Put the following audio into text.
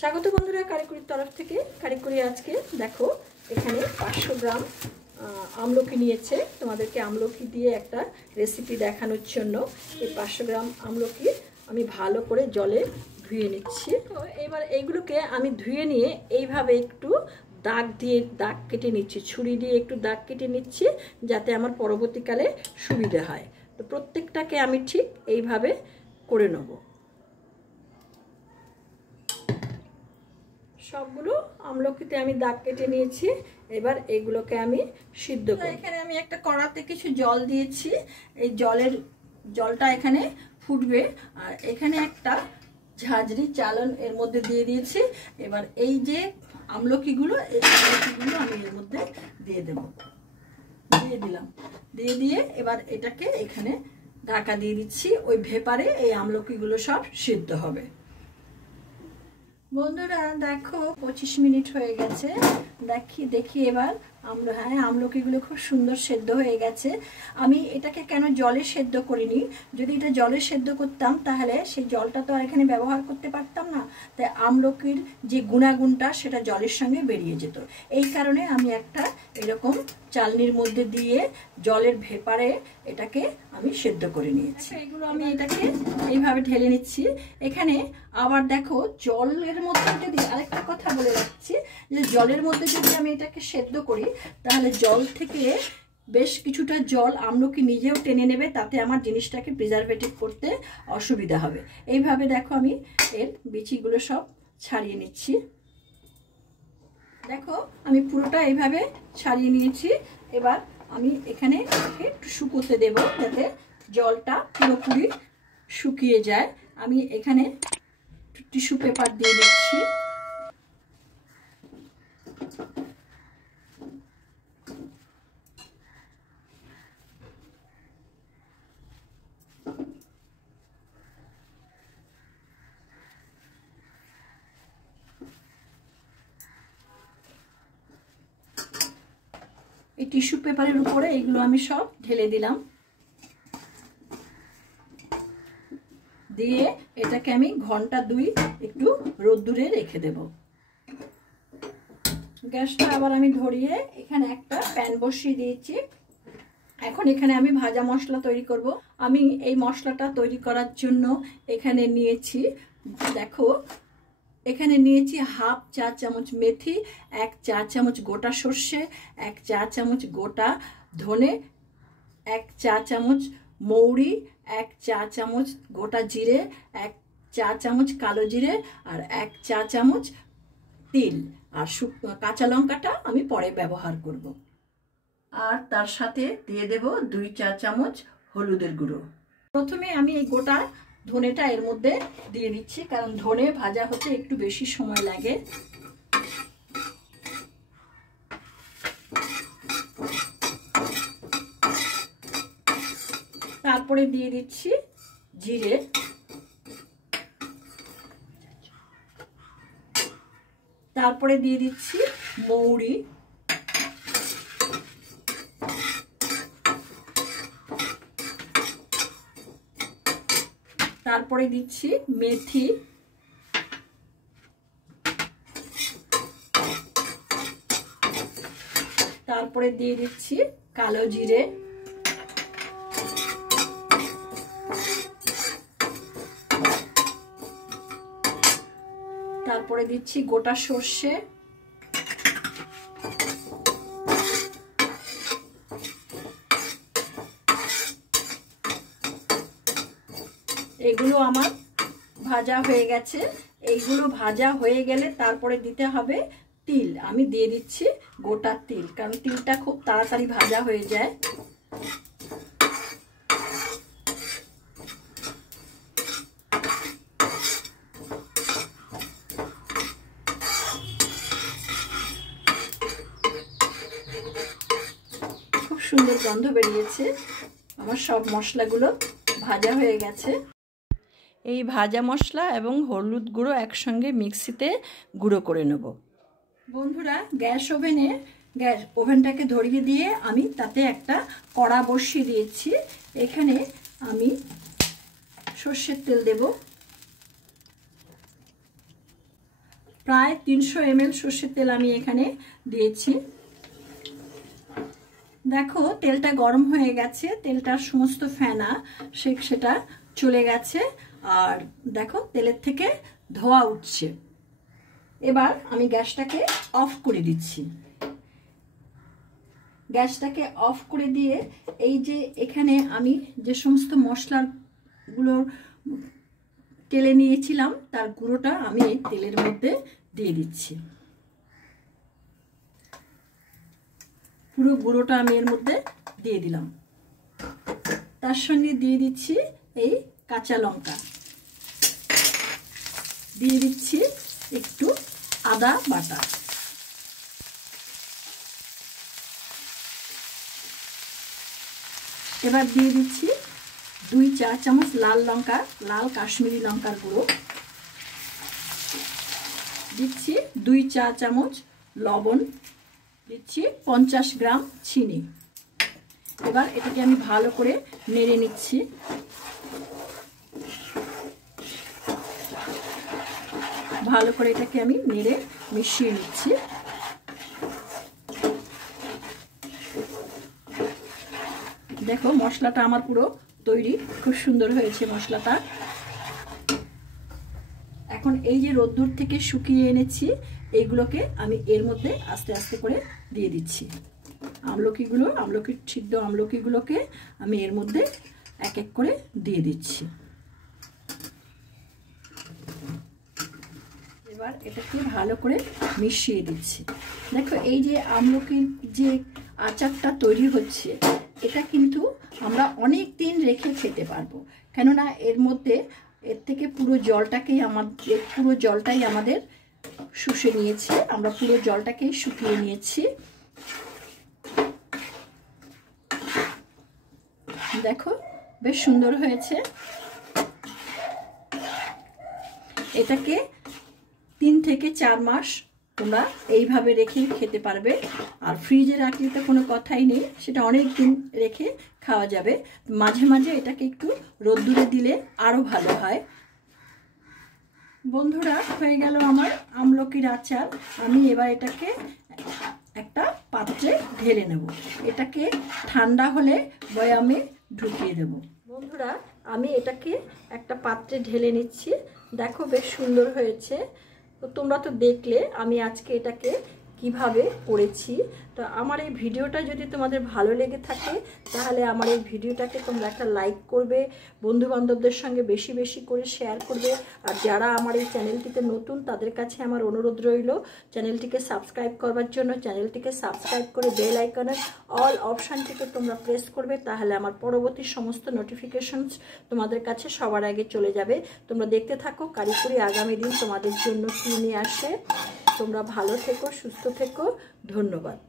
স্বাগত বন্ধুরা কারিকুরির তরফ থেকে। কারিকুরি আজকে দেখো এখানে 500 গ্রাম আমলকি নিয়েছে। তোমাদেরকে আমলকি দিয়ে একটা রেসিপি দেখানোর জন্য এই 500 গ্রাম আমলকি আমি ভালো করে জলে ধুয়ে নিচ্ছি। তো এবার এইগুলোকে আমি ধুয়ে নিয়ে এইভাবে একটু দাগ কেটে নিচ্ছি, ছুরি দিয়ে একটু দাগ কেটে নিচ্ছি যাতে আমার পরবর্তীকালে সুবিধা হয়। তো প্রত্যেকটাকে আমি ঠিক এইভাবে করে নেব। সবগুলো আমলকিতে আমি দাগ কেটে নিয়েছি। এবার এগুলোকে আমি সিদ্ধ করব। এখানে আমি একটা কড়াতে কিছু জল দিয়েছি। এই জলটা এখানে ফুটবে আর এখানে একটা ঝাঁঝরি চালন এর মধ্যে দিয়ে দিয়েছি। এবার এই যে আমলকিগুলো আমি এর মধ্যে দিয়ে দিলাম। দিয়ে এবার এটাকে এখানে ঢাকা দিয়ে দিচ্ছি। ওই ভেপারে এই আমলকিগুলো সব সিদ্ধ হবে। বন্ধুরা দেখো 25 মিনিট হয়ে গেছে। দেখি এবার আমলকিগুলো খুব সুন্দর সেদ্ধ হয়ে গেছে। আমি এটাকে কেন জলে সেদ্ধ করিনি, যদি এটা জলে সেদ্ধ করতাম তাহলে সেই জলটা তো আর এখানে ব্যবহার করতে পারতাম না। তাই আমলকির যে গুণাগুণটা সেটা জলের সঙ্গে বেরিয়ে যেত। এই কারণে আমি একটা এরকম চালনির মধ্যে দিয়ে জলের ভেপারে এটাকে আমি সেদ্ধ করে নিয়েছি। এগুলো আমি এটাকে এইভাবে ঢেলে নিচ্ছি। এখানে আবার দেখো জলের মধ্যে যদি আরেকটা কথা বলে রাখছি, যে জলের মধ্যে যদি আমি এটাকে সেদ্ধ করি তাহলে জল থেকে বেশ কিছুটা জল আমলকি নিজেও টেনে নেবে, তাতে আমার জিনিসটাকে প্রিজারভেটিভ করতে অসুবিধা হবে। এইভাবে দেখো আমি এর বিচিগুলো সব ছাড়িয়ে নিচ্ছি। দেখো আমি পুরোটা এইভাবে ছাড়িয়ে নিয়েছি। এবার আমি এখানে একটু শুকোতে দেব যাতে জলটা পুরোপুরি শুকিয়ে যায়। আমি এখানে টিস্যু পেপার দিয়ে দিচ্ছি। এই টিস্যু পেপারের উপরে এগুলো আমি সব ঢেলে দিলাম। দিয়ে এটাকে আমি ঘন্টা 2 একটু রোদ্দুরে রেখে দেব। গ্যাসটা আবার আমি ধরিয়ে এখানে একটা প্যান বসিয়ে দিয়েছি। এখন এখানে আমি ভাজা মশলা তৈরি করব। আমি এই মশলাটা তৈরি করার জন্য এখানে নিয়েছি, দেখো এখানে নিয়েছি হাফ চা চামচ মেথি, 1 চা চামচ গোটা সর্ষে, 1 চা চামচ গোটা ধনে, 1 চা চামচ মৌরি, 1 চা চামচ গোটা জিরে, 1 চা চামচ কালো জিরে আর 1 চা চামচ তিল। আর কাঁচা লঙ্কাটা আমি পরে ব্যবহার করব। আর তার সাথে দিয়ে দেব 2 চা চামচ হলুদের গুঁড়ো। প্রথমে আমি এই গোটা ধনেটা এর মধ্যে দিয়ে দিচ্ছি, কারণ ধনে ভাজা হতে একটু বেশি সময় লাগে। তারপরে দিয়ে দিচ্ছি জিরে, তারপরে দিয়ে দিচ্ছি মৌরি, তারপরে দিচ্ছি মেথি, তারপরে দিয়ে দিচ্ছি কালো জিরে, তারপরে দিচ্ছি গোটা সর্ষে, এগুলো আমার ভাজা হয়ে গেছে। এইগুলো ভাজা হয়ে গেলে তারপরে দিতে হবে তিল। আমি দিয়ে দিচ্ছি গোটা তিল, কারণ তিলটা খুব তাড়াতাড়ি ভাজা হয়ে যায়। খুব সুন্দর গন্ধ বেরিয়েছে। আমার সব মশলাগুলো ভাজা হয়ে গেছে। এই ভাজা মশলা এবং হলুদ গুঁড়ো একসঙ্গে মিক্সিতে গুঁড়ো করে নেব। বন্ধুরা ওভেনটাকে ধরিয়ে দিয়ে আমি তাতে একটা কড়া বসিয়ে দিয়েছি। এখানে আমি সর্ষের তেল দেব। প্রায় 300 ml সর্ষের তেল আমি এখানে দিয়েছি। দেখো তেলটা গরম হয়ে গেছে, তেলটার সমস্ত ফেনা সেটা চলে গেছে, আর দেখো তেলের থেকে ধোঁয়া উঠছে। এবার আমি গ্যাসটাকে অফ করে দিচ্ছি। গ্যাসটাকে অফ করে দিয়ে এই যে এখানে আমি যে সমস্ত মশলাগুলোর তেলে নিয়েছিলাম তার গুঁড়োটা আমি এই তেলের মধ্যে দিয়ে দিচ্ছি। পুরো গুঁড়োটা আমি এর মধ্যে দিয়ে দিলাম। তার সঙ্গে দিয়ে দিচ্ছি এই কাঁচা লঙ্কা, দিয়ে দিচ্ছি একটু আদা বাটা, এবার দিয়ে দিচ্ছি 2 চা চামচ লাল কাশ্মীরি লঙ্কার গুঁড়ো, দিচ্ছি 2 চা চামচ লবণ, দিচ্ছি 50 গ্রাম চিনি। এবার এটাকে আমি ভালো করে নেড়ে নিচ্ছি। ভালো করে এটাকে আমি নেড়ে মিশিয়ে নিচ্ছি। দেখো মশলাটা আমার পুরো তৈরি, খুব সুন্দর হয়েছে মশলাটা। এখন এই যে রোদ্দুর থেকে শুকিয়ে এনেছি এইগুলোকে আমি এর মধ্যে আস্তে আস্তে করে দিয়ে দিচ্ছি। সিদ্ধ আমলকিগুলোকে আমি এর মধ্যে এক এক করে দিয়ে দিচ্ছি। এবার এটাকে ভালো করে মিশিয়ে দিচ্ছি। দেখো এই যে আমলকির যে আচারটা তৈরি হচ্ছে, এটা কিন্তু আমরা অনেক দিন রেখে খেতে পারবো, কেননা এর থেকে পুরো জলটাই আমাদের শুষে নিয়েছে। আমরা পুরো জলটাকেই শুকিয়ে নিয়েছি। দেখো বেশ সুন্দর হয়েছে। এটাকে 3 থেকে 4 মাস তোমরা এইভাবে রেখে খেতে পারবে। আর ফ্রিজে রাখলে তো কোনো কথাই নেই, সেটা অনেক দিন রেখে খাওয়া যাবে। মাঝে মাঝে এটাকে একটু রোদ্দুরে দিলে আরও ভালো হয়। বন্ধুরা, হয়ে গেল আমার আমলকির আচার। আমি এবার এটাকে একটা পাত্রে ঢেলে নেব। এটাকে ঠান্ডা হলে বয়ামে ঢুকিয়ে দেব। বন্ধুরা, আমি এটাকে একটা পাত্রে ঢেলে নিচ্ছি। দেখো বেশ সুন্দর হয়েছে। তো তোমরা তো দেখলে আমি আজকে এটাকে কিভাবে করেছি। তো আমার এই ভিডিওটা যদি তোমাদের ভালো লেগে থাকে তাহলে আমার এই ভিডিওটাকে তোমরা একটা লাইক করবে, বন্ধু বান্ধবদের সঙ্গে বেশি বেশি করে শেয়ার করবে। আর যারা আমার এই চ্যানেলটিতে নতুন তাদের কাছে আমার অনুরোধ রইল চ্যানেলটিকে সাবস্ক্রাইব করবার জন্য। চ্যানেলটিকে সাবস্ক্রাইব করে বেল আইকনের অল অপশানটিকে তোমরা প্রেস করবে, তাহলে আমার পরবর্তী সমস্ত নোটিফিকেশনস তোমাদের কাছে সবার আগে চলে যাবে। তোমরা দেখতে থাকো কারিকুরি আগামী দিন তোমাদের জন্য কি নিয়ে আসে। তোমরা ভালো থেকো, সুস্থ থেকো। ধন্যবাদ।